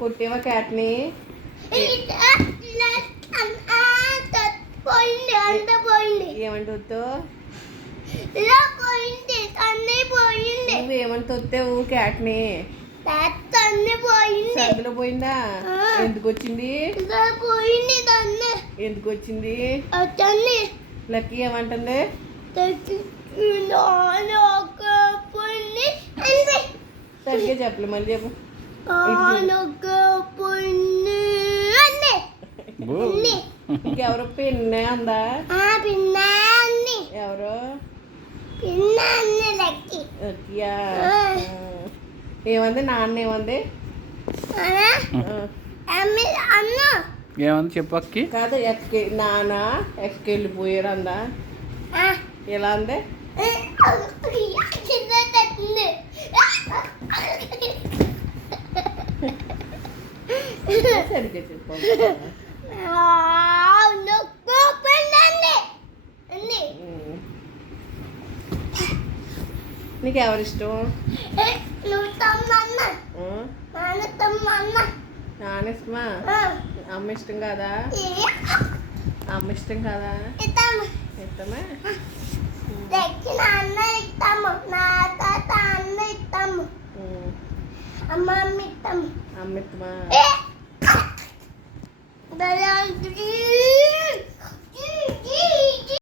కొట్టేవా క్యాట్ని? పోయింది, అంత పోయింది. ఏమంటే వద్దు? ఇలా పోయింది, అన్నీ పోయింది. నువ్వు ఏమంటే వద్దావు క్యాట్ని? అన్నీ పోయింది. సందులో పోయిందా? ఎందుకు వచ్చింది? ఇలా పోయింది తన్నే. ఎందుకు వచ్చింది? అతన్ని లక్కీ ఏమంటుంది? పోయింది అంతే. సరిగ్గా చెప్పలే, మళ్ళీ చెప్పు. పోయింది అన్నీ. ఇంకెవరో పిన్నే అందా? పిన్నా అన్ని. ఎవరు? పిన్నా అన్ని లక్కీ. లక్కీయా? ఏమంది? నాన్న ఏమంది? అన్న ఏమంది చెప్పు అక్కి. కాదు, నాన్న ఎక్కి వెళ్ళిపోయారు అందా? ఎలా అందే? సరిగ్గా చెప్పు. నీకు ఎవరిష్టం? నాన్న ఇష్టమా? అమ్మ ఇష్టం కాదా? అమ్మ ఇష్టం కాదా? ఇష్టమా? అన్న ఇస్తాము, నా తాత అన్న ఇస్తాము, అమ్మ ఇస్తాము. అమ్మ ఇష్టమా?